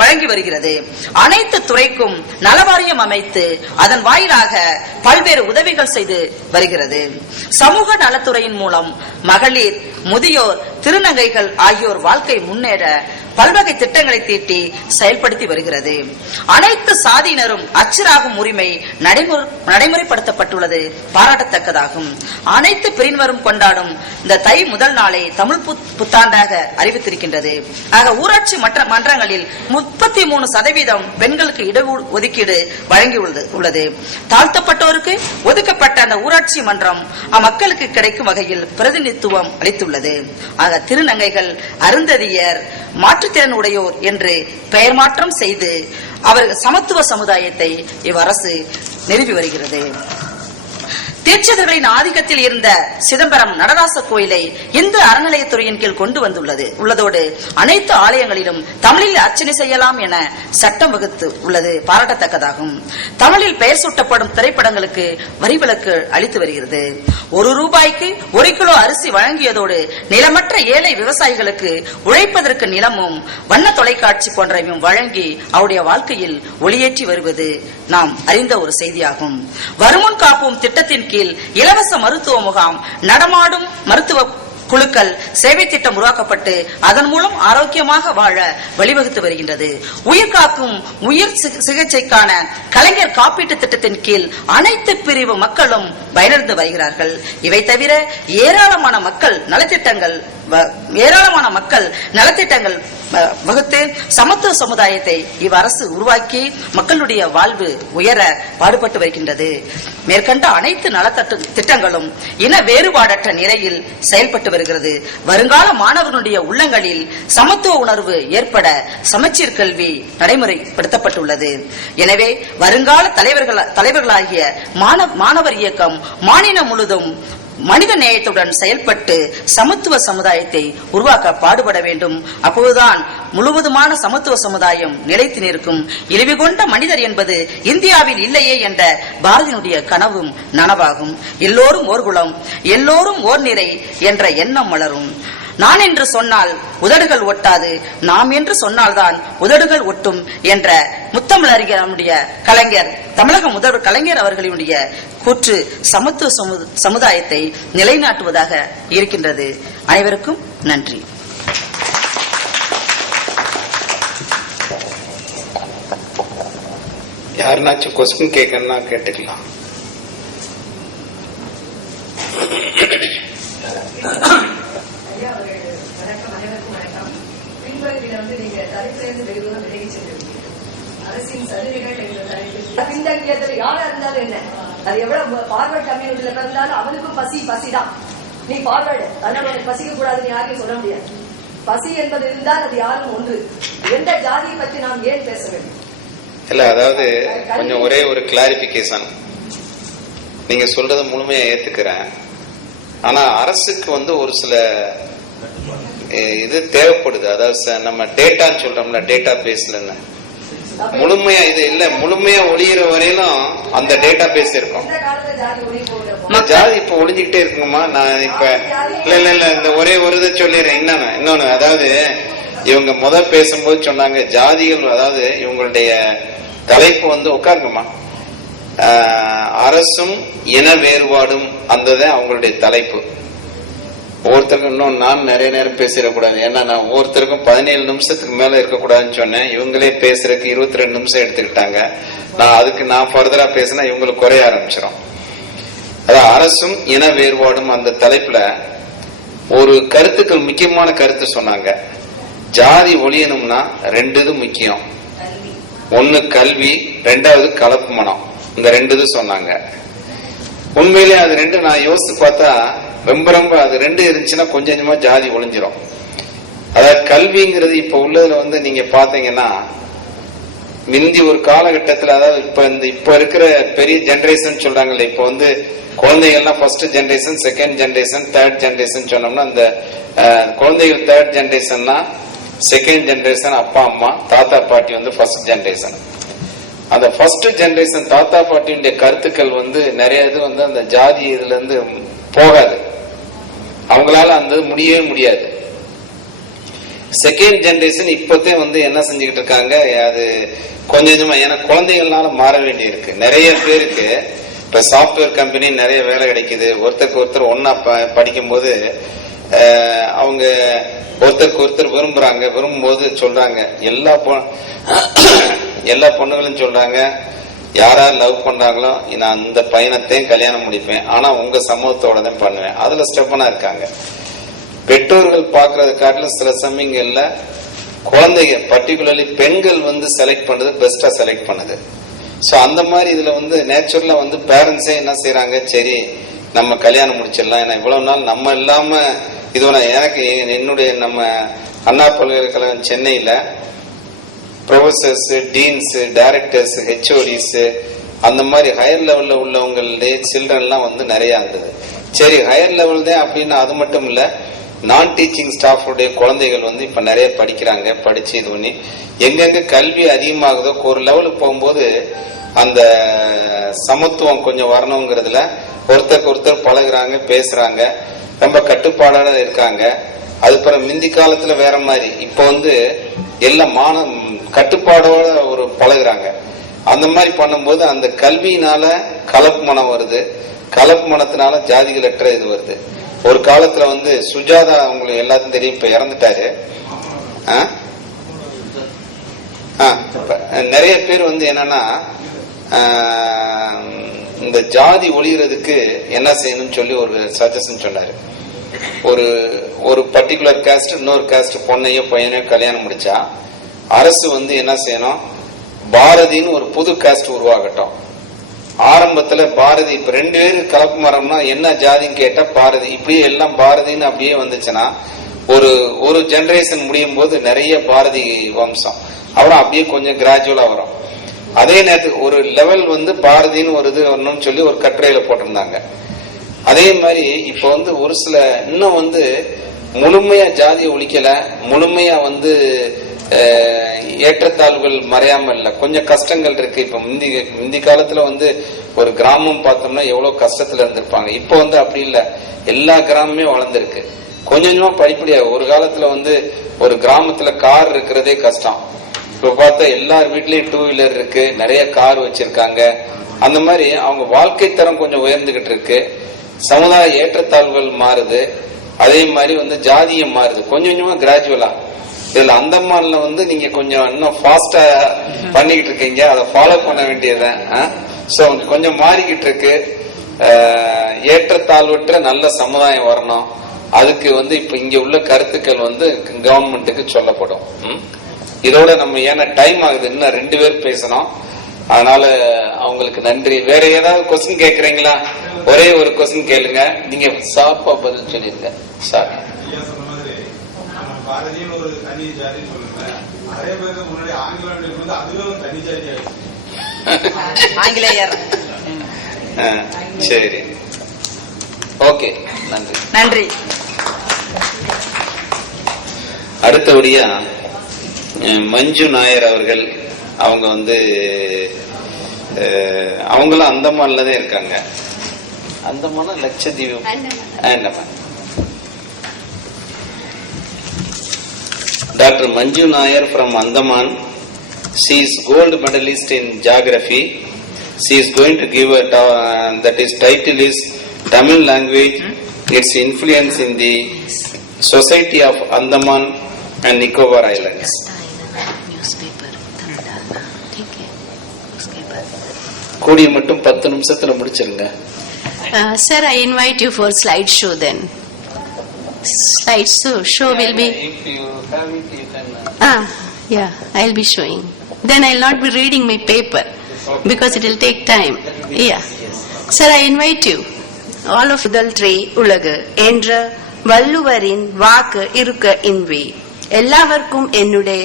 வழங்கி வருகிறது. அனைத்து துறைக்கும் நலவாரியம் அமைத்து அதன் வாயிலாக பல்வேறு உதவிகள் செய்து வருகிறது. சமூக நலத்துறையின் மூலம் மகளிர், முதியோர், திருநங்கைகள் ஆகியோர் வாழ்க்கை முன்னேற பல்வகை திட்டங்களை தீட்டி செயல்படுத்தி வருகிறது. அனைத்து சாதியினரும் அச்சராகும் உரிமை நடைமுறைப்படுத்தப்பட்டுள்ளது பாராட்டத்தக்கதாகும். அனைத்து பிரிவினரும் கொண்டாடும் இந்த தை முதல் நாளை தமிழ் புத்தாண்டாக அறிவித்திருக்கின்றது. ஆக ஊராட்சி மன்றங்களில் 33% பெண்களுக்கு இட ஒதுக்கீடு வழங்கி உள்ளது. தாழ்த்தப்பட்டோருக்கு ஒதுக்கப்பட்ட அந்த ஊராட்சி மன்றம் அம்மக்களுக்கு கிடைக்கும் வகையில் பிரதிநிதித்துவம் அளித்துள்ளது. ஆக திருநங்கைகள், அருந்ததியர், மாற்றுத்திறன் உடையோர் என்று பெயர் மாற்றம் செய்து அவர்கள் சமத்துவ சமுதாயத்தை இவ்வரசு நிறுவி வருகிறது. தீட்சிதர்களின் ஆதிக்கத்தில் இருந்த சிதம்பரம் நடராச கோயிலை இந்து அறநிலையத்துறையின் கீழ் கொண்டு உள்ளதோடு அனைத்து ஆலயங்களிலும் தமிழில் அர்ச்சனை செய்யலாம் என சட்டம் வகுத்து உள்ளது பாராட்டத்தக்கதாகும். தமிழில் பெயர் சூட்டப்படும் திரைப்படங்களுக்கு வரிவிலக்கு அளித்து வருகிறது. ₹1 1 கிலோ அரிசி வழங்கியதோடு நிலமற்ற ஏழை விவசாயிகளுக்கு உழைப்பதற்கு நிலமும் வண்ண தொலைக்காட்சி போன்றவையும் வழங்கி அவருடைய வாழ்க்கையில் ஒளியேற்றி வருவது நாம் அறிந்த ஒரு செய்தியாகும். வருமுன் காப்போம் திட்டத்தின் கீழ் இலவச மருத்துவ முகாம், நடமாடும் மருத்துவ குழுக்கள் சேவை திட்டம் உருவாக்கப்பட்டு அதன் மூலம் ஆரோக்கியமாக வாழ வழிவகுத்து வருகின்றது. உயிர் காக்கும் உயிர் சிகிச்சைக்கான கலைஞர் காப்பீட்டு திட்டத்தின் கீழ் அனைத்து பிரிவு மக்களும் பயனடைந்து வருகிறார்கள். இவை தவிர ஏராளமான மக்கள் நலத்திட்டங்கள் வகுத்து சமத்துவ சமுதாயத்தை இவ்வரசு உருவாக்கி மக்களுடைய வாழ்வு உயர பாடுபட்டு வருகின்றது. மேற்கண்ட அனைத்து நலத்திட்டங்களும் இன வேறுபாடற்ற நிலையில் செயல்பட்டு வருகிறது. வருங்கால மாணவர்களுடைய உள்ளங்களில் சமத்துவ உணர்வு ஏற்பட சமச்சீர் கல்வி நடைமுறைப்படுத்தப்பட்டுள்ளது. எனவே வருங்கால தலைவர்களாகிய மாணவர் இயக்கம் மாநிலம் முழுதும் மனித நேயத்துடன் செயல்பட்டு சமத்துவ சமுதாயத்தை உருவாக்க பாடுபட வேண்டும். அப்போதுதான் முழுவதுமான சமத்துவ சமுதாயம் நிலைத்து நிற்கும். இழிவு கொண்ட மனிதர் என்பது இந்தியாவில் இல்லையே என்ற பாரதியினுடைய கனவும் நனவாகும். எல்லோரும் ஓர் குலம், எல்லோரும் ஓர் நிறை என்ற எண்ணம் மலரும். நான் என்று சொன்னால் உதடுகள் ஒட்டாது, நாம் என்று சொன்னால்தான் உதடுகள் ஒட்டும் என்ற முத்தமிழறிஞருடைய கலைஞர், தமிழக முதல்வர் கலைஞர் அவர்களுடைய கூற்று சமத்துவ சமுதாயத்தை நிலைநாட்டுவதாக இருக்கின்றது. அனைவருக்கும் நன்றி. யாருனாச்சும் கொஸ்டின் கேட்கணும்னா கேட்டுக்கலாம். பின்தங்கியத்துல யாரா இருந்தாலும் என்ன, அது எவ்வளவு பார்வர்ட் கம்யூனிட்டியில பிறந்தாலும் அவனுக்கும் பசிதான். நீ பார்வர்டு அதனால பசிக்க கூடாதுன்னு யாரையும் சொல்ல முடியாது. பசி என்பது இருந்தால் அது யாரும் ஒன்று. எந்த ஜாதியை பற்றி நாம் ஏன் பேச வேண்டும்? இல்ல, அதாவது கொஞ்சம் ஒரே ஒரு கிளாரிபிகேஷன். நீங்க சொல்றத முழுமையா ஏத்துக்கிறேன். ஆனா அரசுக்கு ஒரு சில இது தேவைப்படுது. அதாவது நம்ம டேட்டான்னு சொல்றோம்ல, டேட்டா பேஸ்ல முழுமையா இது இல்ல, முழுமையா ஒளியிற வரையிலும் அந்த டேட்டா பேஸ் இருக்கும். ஜாதி இப்ப ஒளிஞ்சுக்கிட்டே இருக்குங்கம்மா. நான் இப்ப இல்ல இந்த ஒரே ஒரு இதை சொல்லிடுறேன். இன்னொன்னு அதாவது இவங்க பேசும்போது சொன்னாங்க ஜாதிகள், அதாவது இவங்களுடைய தலைப்பு உட்காருங்கம்மா, அரசும் இன வேறுபாடும் அந்த அவங்களுடைய தலைப்பு. ஒவ்வொருத்தருக்கும் இன்னும் நான் நிறைய நேரம் பேசிடக்கூடாது. ஏன்னா நான் ஒவ்வொருத்தருக்கும் 17 நிமிஷத்துக்கு மேல இருக்கக்கூடாதுன்னு சொன்னேன். இவங்களே பேசுறதுக்கு 22 நிமிஷம் எடுத்துக்கிட்டாங்க. நான் ஃபர்தரா பேசினா இவங்களுக்கு குறைய ஆரம்பிச்சிடும். அதான் அரசும் இன வேறுபாடும் அந்த தலைப்புல ஒரு கருத்துக்கள், முக்கியமான கருத்து சொன்னாங்க. ஜாதி ஒழியணும்னா 2 இது முக்கியம். ஒன்னு கல்வி, 2வது கலப்பு மனம். இந்த 2 இது சொன்னாங்க. உண்மையிலே அது 2 நான் யோசித்து பார்த்தா ரொம்ப அது 2 இருந்துச்சுன்னா கொஞ்சம் கொஞ்சமா ஜாதி ஒளிஞ்சிரும். அதாவது கல்விங்கிறது இப்ப உள்ளதுல நீங்க பாத்தீங்கன்னா முந்தி ஒரு காலகட்டத்தில், அதாவது இப்ப இருக்கிற பெரிய ஜெனரேஷன் சொல்றாங்கல்ல, இப்ப குழந்தைகள்லாம் first generation, second generation, third generation சொன்னோம்னா, அந்த குழந்தைகள் தேர்ட் ஜெனரேஷன்னா செகண்ட் ஜெனரேஷன் அப்பா அம்மா தாத்தா பாட்டி ஃபர்ஸ்ட் ஜெனரேஷன். அந்த ஃபர்ஸ்ட் ஜெனரேஷன் தாத்தா பாட்டியுடைய கருத்துக்கள் நிறைய இது அந்த ஜாதி இதுல இருந்து போகாது. அவங்களால அந்த முடியவே முடியாது. செகண்ட் ஜெனரேஷன் இப்போதே வந்து என்ன செஞ்சுக்கிட்டு இருக்காங்க, அது கொஞ்சம் கொஞ்சமா, ஏன்னா குழந்தைகள்னால மாற வேண்டி இருக்கு. நிறைய பேருக்கு இப்ப சாப்ட்வேர் கம்பெனி நிறைய வேலை கிடைக்குது. ஒருத்தருக்கு ஒருத்தர் ஒன்னா படிக்கும் போது அவங்க ஒருத்தருக்கு ஒருத்தர் விரும்பும் போது சொல்றாங்க, எல்லா பொண்ணுகளும் சொல்றாங்க, யாராரு லவ் பண்றாங்களோ நான் அந்த பையனத்தையும் கல்யாணம் முடிப்பேன், ஆனா உங்க சமூகத்தோட தான் பண்ணுவேன். அதுல ஸ்டெப்பனா இருக்காங்க. பெற்றோர்கள் பாக்குறது காட்டிலும் சில சமயங்கள்ல குழந்தைங்க பர்டிகுலர்லி பெண்கள் வந்து செலக்ட் பண்றது பெஸ்டா செலக்ட் பண்ணுது. சோ அந்த மாதிரி இதுல வந்து நேச்சுரலா வந்து பேரண்ட்ஸே என்ன செய்யறாங்க, சரி நம்ம கல்யாணம் முடிச்சிடலாம், ஏன்னா இவ்வளவு நாள் நம்ம இல்லாம இது எனக்கு என்னுடைய நம்ம அண்ணா பல்கலைக்கழகம் சென்னையில ப்ரொஃபசர்ஸ், டீன்ஸ், டைரக்டர்ஸ், ஹெச்ஓடிஸ் அந்த மாதிரி ஹையர் லெவல்ல உள்ளவங்களுடைய சில்ட்ரன் எல்லாம் வந்து நிறைய இருந்தது. சரி ஹையர் லெவல் தான் அப்படின்னு அது மட்டும் இல்ல, நான் டீச்சிங் ஸ்டாஃபுடைய குழந்தைகள் வந்து இப்ப நிறைய படிக்கிறாங்க. படிச்சு இது பண்ணி எங்கெங்க கல்வி அதிகமாகுதோ ஒரு லெவலுக்கு போகும்போது அந்த சமத்துவம் கொஞ்சம் வரணுங்கிறதுல ஒருத்தருக்கு ஒருத்தர் பழகுறாங்க, பேசுறாங்க, ரொம்ப கட்டுப்பாடோட இருக்காங்க. அதுக்கப்புறம் முந்தி காலத்துல வேற மாதிரி, இப்ப வந்து எல்லாம் கட்டுப்பாடோட ஒரு பழகுறாங்க. அந்த மாதிரி பண்ணும்போது அந்த கல்வியினால கலப்பு மனம் வருது, கலப்பு மனத்தினால ஜாதிகளற்ற இது வருது. ஒரு காலத்துல வந்து சுஜாதா உங்களுக்கு எல்லாத்தையும் தெரியும், இப்ப இறந்துட்டாரு. நிறைய பேர் வந்து என்னன்னா இந்த ஜாதி ஒழிகிறதுக்கு என்ன செய்யணும்னு சொல்லி ஒரு சஜஷன் சொன்னாரு. ஒரு பர்டிகுலர் காஸ்ட் இன்னொரு காஸ்ட் பொண்ணையோ பையனையோ கல்யாணம் முடிச்சா அரசு வந்து என்ன செய்யணும், பாரதின்னு ஒரு புது காஸ்ட் உருவாகட்டும். ஆரம்பத்துல பாரதி, இப்ப 2 பேரு கலப்பு மரம்னா என்ன ஜாதின்னு கேட்டா பாரதி, இப்படியே எல்லாம் பாரதின்னு அப்படியே வந்துச்சுன்னா ஒரு ஜெனரேஷன் முடியும் போது நிறைய பாரதி வம்சம் அப்புறம் அப்படியே கொஞ்சம் கிராஜுவலா வரும். அதே நேரத்துக்கு ஒரு லெவல் வந்து பாரதின்னு ஒரு இது வரணும்னு சொல்லி ஒரு கட்டுரையில போட்டிருந்தாங்க. அதே மாதிரி இப்ப வந்து ஒரு சில இன்னும் வந்து முழுமையா ஜாதியை ஒழிக்கல, முழுமையா வந்து ஏற்றத்தாழ்வுகள் மறையாம இல்ல, கொஞ்சம் கஷ்டங்கள் இருக்கு. இப்ப முந்தி காலத்துல வந்து ஒரு கிராமம் பார்த்தோம்னா எவ்வளவு கஷ்டத்துல இருந்திருப்பாங்க. இப்ப வந்து அப்படி இல்ல, எல்லா கிராமமே வளர்ந்துருக்கு. கொஞ்சம் கொஞ்சமா படிப்படியா. ஒரு காலத்துல வந்து ஒரு கிராமத்துல கார் இருக்கிறதே கஷ்டம். இப்ப பார்த்தா எல்லார் வீட்லயும் 2 வீலர் இருக்கு, நிறைய கார் வச்சிருக்காங்க. அந்த மாதிரி அவங்க வாழ்க்கை தரம் கொஞ்சம் உயர்ந்துகிட்டு இருக்கு. சமுதாய ஏற்றத்தாழ்வுகள் மாறுது. அதே மாதிரி வந்து ஜாதியம் மாறுது கொஞ்சம் கொஞ்சமா கிராஜுவலா. இதுல அந்தமான்ல வந்து நீங்க கொஞ்சம் இன்னும் ஃபாஸ்டா பண்ணிக்கிட்டு இருக்கீங்க, அதை ஃபாலோ பண்ண வேண்டியதுதான். சோ கொஞ்சம் மாறிக்கிட்டு இருக்கு. ஏற்றத்தாழ்வற்ற நல்ல சமுதாயம் வரணும். அதுக்கு வந்து இப்ப இங்க உள்ள கருத்துக்கள் வந்து கவர்மெண்ட்டுக்கு சொல்லப்படும். இதோட நம்ம ஏன்னா டைம் ஆகுது, இன்னும் 2 பேர் பேசணும், அதனால அவங்களுக்கு நன்றி. வேற ஏதாவது கொஸ்டின் கேக்குறீங்களா? ஒரே ஒரு கொஸ்டின் கேளுங்க, நீங்க சாப்பா பதில் சொல்லிருங்க சார். ஆங்கிலேயர். சரி, ஓகே, நன்றி நன்றி. அடுத்தபடியா மஞ்சு நாயர் அவர்கள், அவங்க வந்து அவங்களும் அந்தமான்ல தான் இருக்காங்க. Andaman Lakshadweep, Andaman. Doctor Manju Nair from Andaman. She is gold medalist in geography. She is going to give a that is title is Tamil language, its influence in the society of Andaman and Nicobar Islands. கூடிய மட்டும் 10 நிமிஷத்துல முடிச்சிருங்க. Sir, I invite you for slide show then. Slide show will be. If you have it, you can. Yeah, I'll be showing. Then I'll not be reading my paper because it will take time. Yeah. Sir, I invite you. All of the three உலகு என்ற வள்ளுவரின் வாக்கு இருக்க இன்றி எல்லாവർക്കും என்னுடைய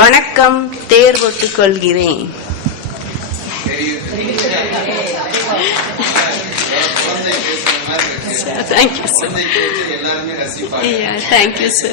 வணக்கம் தேர்வொட்டுக் கொள்கிறேன். Thank you, sir. Yeah, thank you, sir.